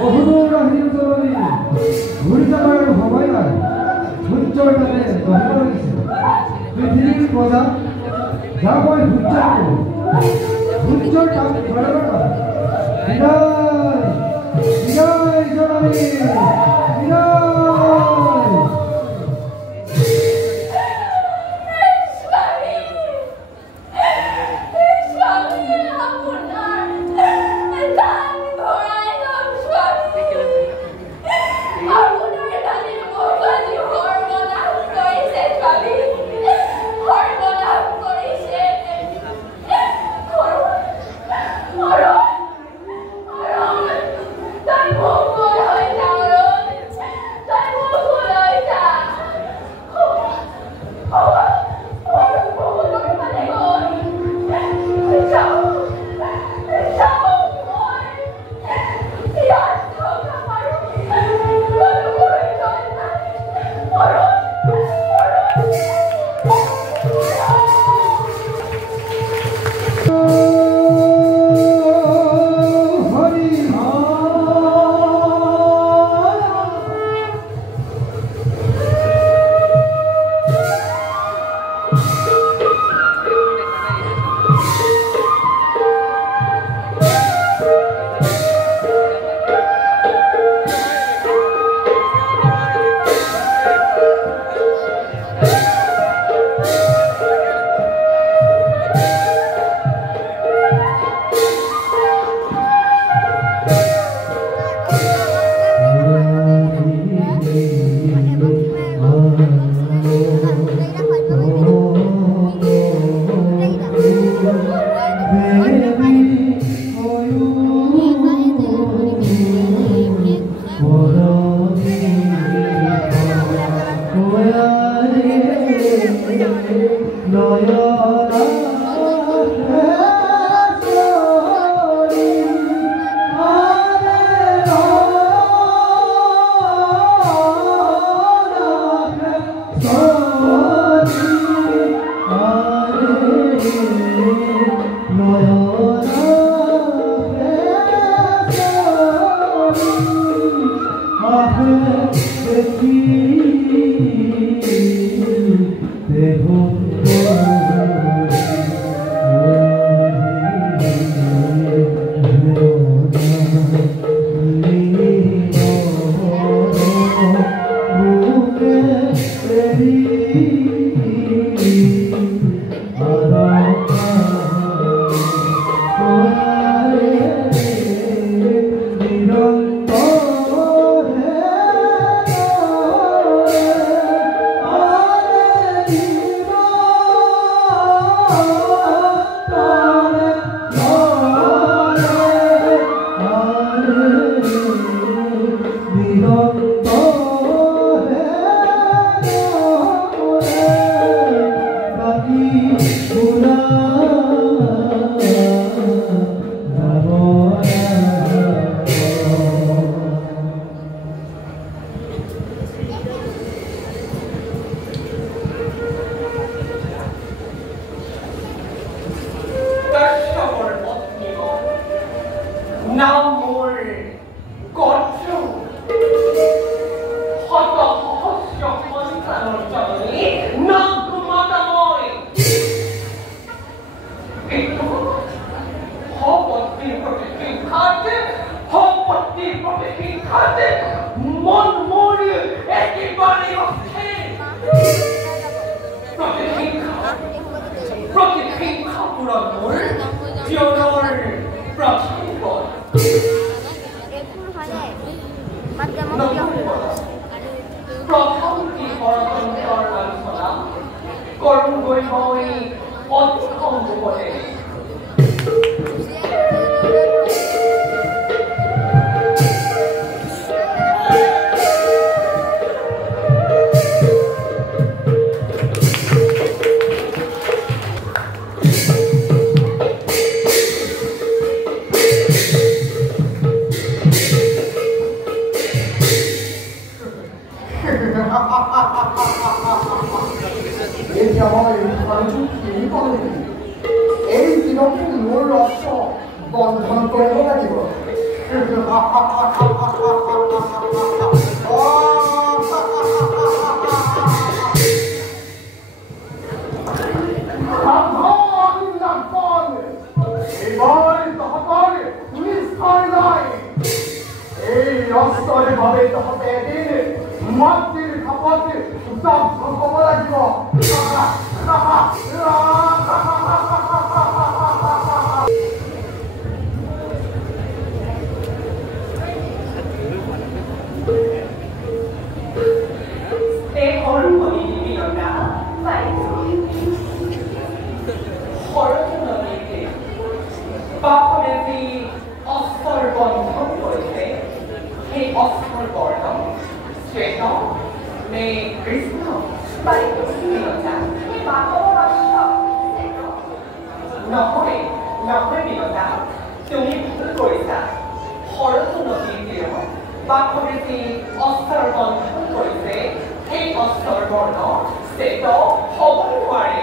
বহুদূৰ আহিল জননী ঘূৰি যাবৰ সময় নাই সূৰ্যৰ তাতে দহিব লাগিছে পৃথিৱীৰ প্ৰজা যা মই সূৰ্যৰ কাম ঘৰৰ বিদায় বিদায় জননী বিদায় বন্ধন কৰিব লাগিব চিৰস্থায়ীভাৱে তহঁতে এদিন মাতৃৰ খাপত দগ্ধ হ'ব লাগিব। নহয় বিনতা, তুমি ভুল কৰিছা। সৰস্বতী নদীৰ তীৰত বাঘৱেদী অস্ত্ৰৰ বন্ধন কৰিছে। সেই অস্ত্ৰৰ বৰ্ণ শ্বেত হ'ব নোৱাৰে।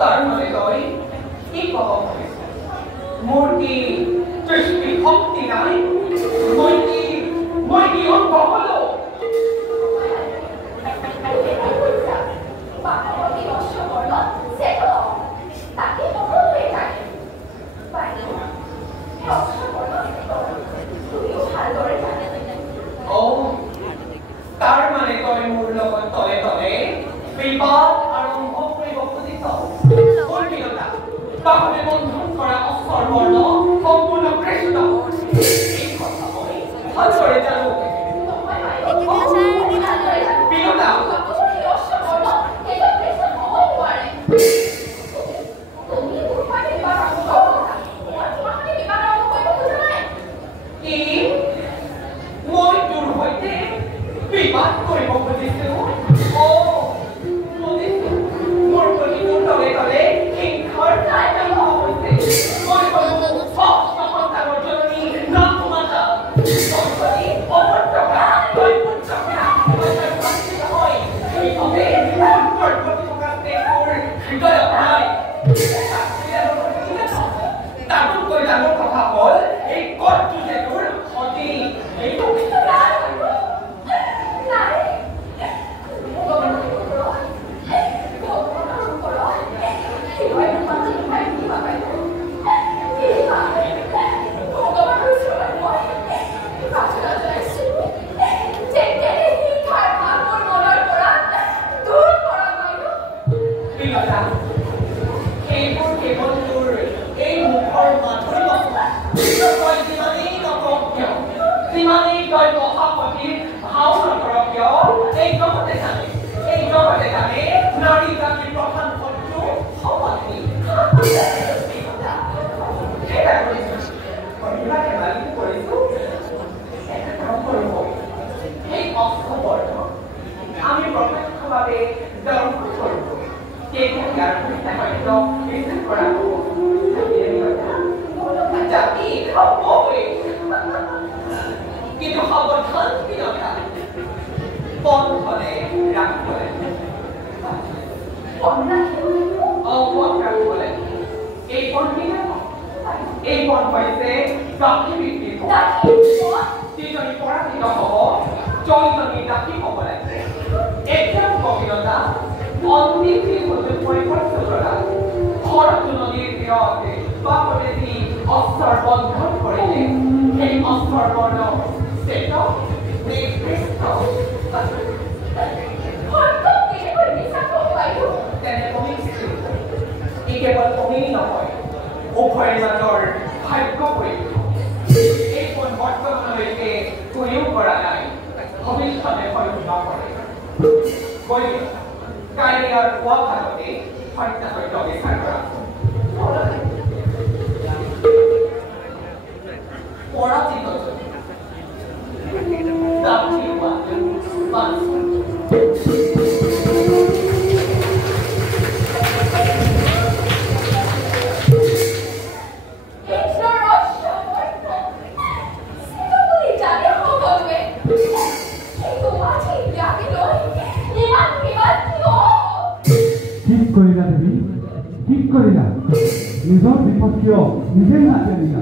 তাৰ মানে তই কি ক'ব খুজিছ? মোৰ কি দৃষ্টি শক্তি নাই? মই কি অন্ধ হ'লো? তাৰ মানে তই মোৰ লগত তলে তলে বিবাদ আৰম্ভ কৰিব খুজিছ? বাহুৱে বন্ধন কৰা অস্ত্ৰৰ বৰ্ণ সম্পূৰ্ণ কৃষ্ণ। এই কথা মই ভালদৰে জানো। বিনতা, মই তোৰ সৈতে বিবাদ কৰিব খুজিছো? মোৰ প্ৰতি তোৰ তলে তলে হিংসাৰ আৰম্ভ হৈছে। মই ক'লো সন্তানৰ জননী নাথমাতা, তই প্ৰতি অভদ্ৰতা, তই পুত্ৰতা, নহয়। সেইবাবে মোৰ প্ৰতি থকা তোৰ হৃদয়ত নাই। তাতোতকৈ ডাঙৰ কথা হ'ল এই কৰ্তটো যে তোৰ সতী, সেইটো সেইবোৰ কেৱল তোৰ এই মুখৰ মাধুৰী কথা। তই যিমানেই নকওঁ কিয়, যিমানেই তই মহাপতিৰ ভাও নকৰ কিয়, এই জগতে জানে নাৰী জাতিৰ প্ৰধান শত্ৰু সপত্নী। সেই অস্ত্ৰবৰ্ণ আমি প্ৰত্যক্ষভাৱে দৰ্শন কৰোঁ। ইয়াৰ সত্য বিশ্বাস কৰা জাতি হ'বই, কিন্তু সাৱধান বিনতা। পণ হ'লে ৰাখিবলে, পণ ৰাখিবলে। এই পণ কি? এই পণ হৈছে জাতি বৃত্তিৰ পণ। যিজনী পৰাজিত হ'ব, জয়জনী জাতি হ'ব লাগে। এতিয়া বিনতা অন্তিম সুযোগ পৰিৱৰ্তন কৰা। সৰস্বতী নদীৰ তীৰত বাঘৱেদী অস্ত্ৰৰ বন্ধন কৰিলে। সেই অস্ত্ৰৰ বৰ্ণ শ্বেত নে কৃষ্ণ? তেনে কমিছিল। ই কেৱল কমেই নহয়, উভয়ৰ মাজৰ ভাগ্য পৰীক্ষা। এই কোন বৰ্তমানলৈকে কোনেও কৰা নাই, ভৱিষ্যতে হয়তো নকৰে। কাইলৈ আৰু পুৱা ভাগতে সত্যাসত্য বিচাৰ কৰা। পৰাজিত জাতি ঠিক কৰিলা, নিজৰ বিপক্ষীয় নিজে নাজানিলা।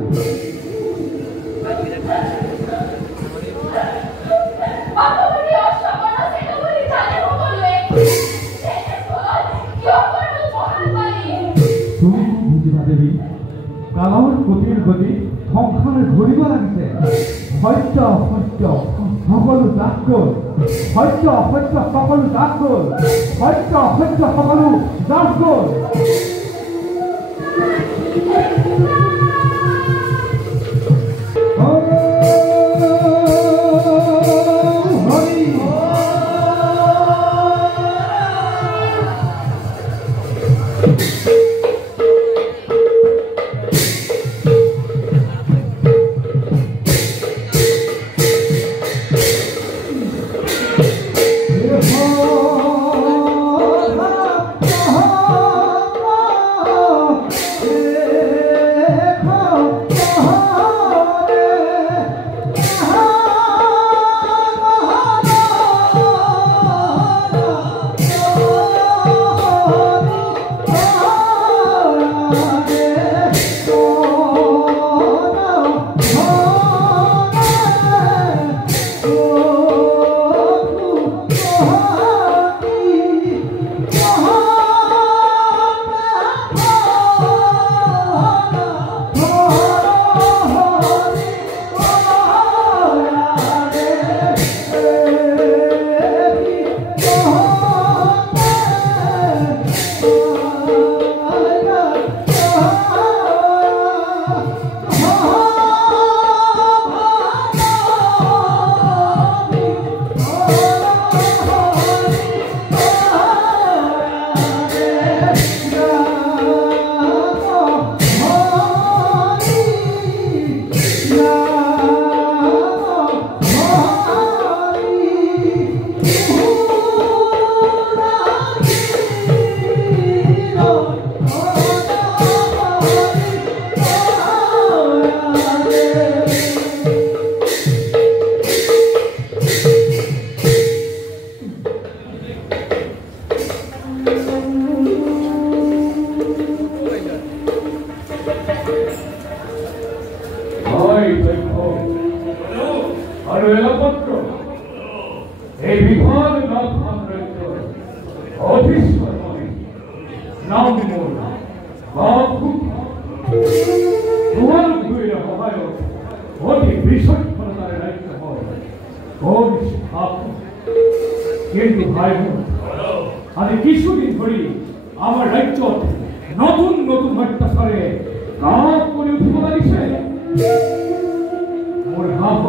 কালৰ গতিৰ গতি সংসাৰে ধৰিব লাগিছে সত্য অসত্য সকলো জাত গ'ল সত্য অসত্য সকলো জাত গ'ল সত্য অসত্য সকলো জাত গ'ল কিন্তু ভাই আজি কিছুদিন ধৰি আমাৰ ৰাজ্যত নতুন নতুন অত্যাচাৰে গাঁৱত কৰি উঠিব লাগিছে মোৰ ভাব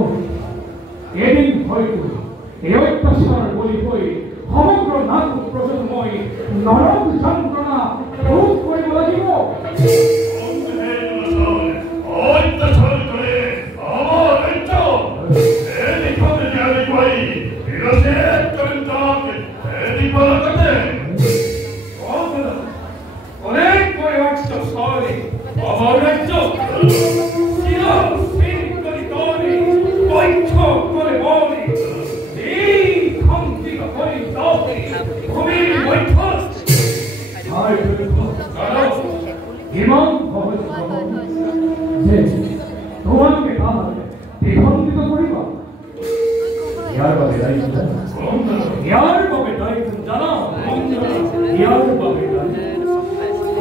এদিন হয়তো এই অত্যাচাৰৰ বলি হৈ সমগ্ৰ নাগ প্ৰজন্মই নৰক যন্ত্ৰণা ভোগ কৰিব লাগিব অত্যাচাৰ কৰে আমাৰ ৰাজ্য ইমান সহজ যে তোমাকে তাহলে বিভ্রান্তিত করিবা ইয়ার বাবে দায়িত্ব জানা ইয়ার বাবে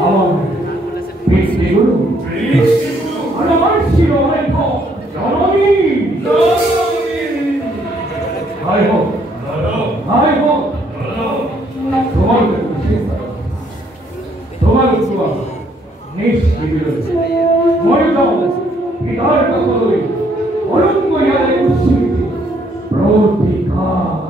আমার পিতৃগুরু আর আমার শিরোলেখ জননী হাই হোক তোমার উপর নিষ্ঠিবিরোধ মরিদাও পিতার কাতলই অরঙ্গ ইয়াদের উৎসীতি প্রতিঘাত